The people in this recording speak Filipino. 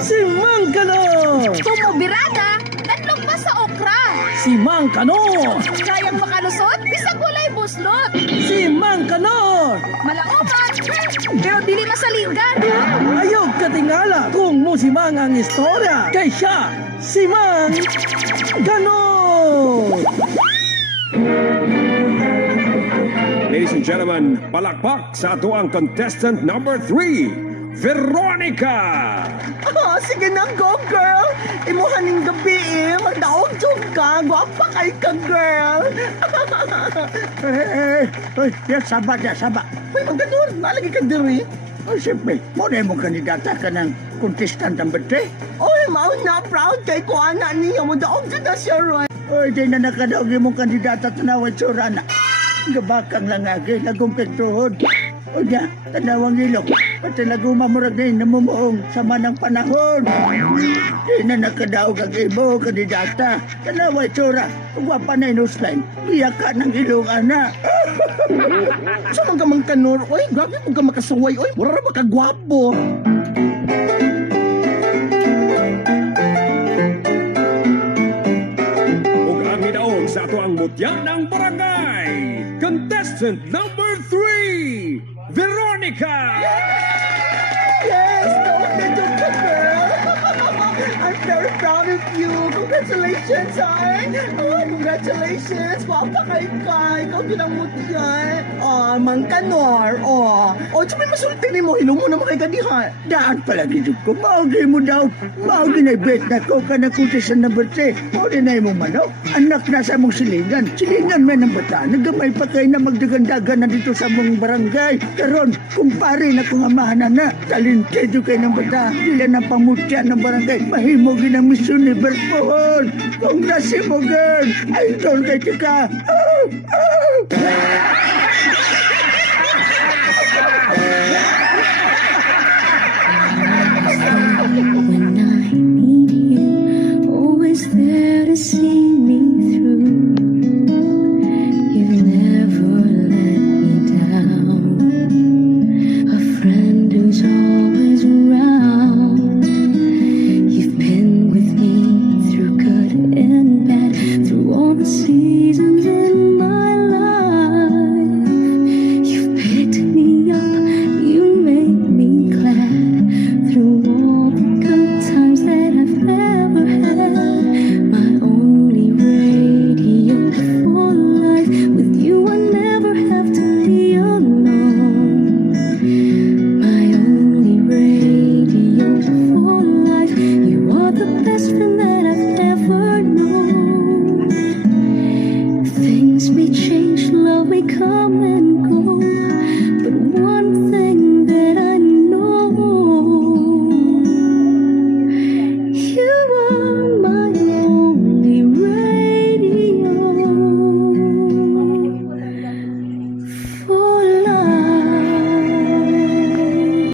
Si Mang Kanor! Tumubirada, tanlog pa sa okra. Si Mang Kanor! Kayang makalusot, bisag walay buslot. Si Mang Kanor! Malaoman, pero dili masaligan. Ayaw katingala kung musimang ang istorya. Kay siya, si Mang Kanor! Ladies and gentlemen, palakpak sa ato ang contestant number 3, Veronica! Oh, sige na, go girl! Imuhaning gabi magdaog jog ka, gwapa kay ka girl! Saba. Uy, Mang Kanor, nalagi ka diri? Oh, siyempre, muna mo kandidata ka ng contestant ang bete. Uy, mao na proud kay ko anak niya mo daog jud na siya Roy. Oy, di na nakadaog mong kandidata tanawag surana. Gabakang lang agi, nagumpik tuhod. O niya, tanawang ilok. Pati nagumamurag na namumuong sama ng panahon. Di na nakadaog ang ibo, kandidata. Tanaway tsura, gwapa na inusline. Iyak ka ng ilong anak. Sa mga Mang Kanor, uy, grabe mo ka makasuway, uy, mura ba ka gwapo? Ug ang hidaog sa ato ang mutya ng barangay, contestant number 3, Veronica! Yes, go ahead, ka girl. I'm very proud of you. Congratulations, hon. Oh, congratulations. Gwapa kay ka. Ikaw ginamot yan. Oh, Mang Kanor. Oh, tsaka may masulti ni mo. Hilong mo naman kay kadihan. Daan pala gidip ko. Maugay mo daw. Maugay na bet na ko ka na contestant number 3. Maugay na imong manok. Anak na sa mong silingan. Silingan man ang bata. Nagamay pa kayo na magdagandagan na dito sa mong barangay. Karon, kumpare na kung amahan na. Talentedo kayo ng bata. Dila na pamutya ng barangay. Mahimogin ang Miss Universe pohon. Congrats mo, girl. Idol kay tika. When I need you, always there to see me through. You never let me down. A friend who's always around. You've been with me through good and bad, through all the seasons in my life. You've picked me up, you made me glad through all the good times that I've ever had. My only radio for life. With you I never have to be alone. My only radio for life. You are the best friend that I've ever known. Things may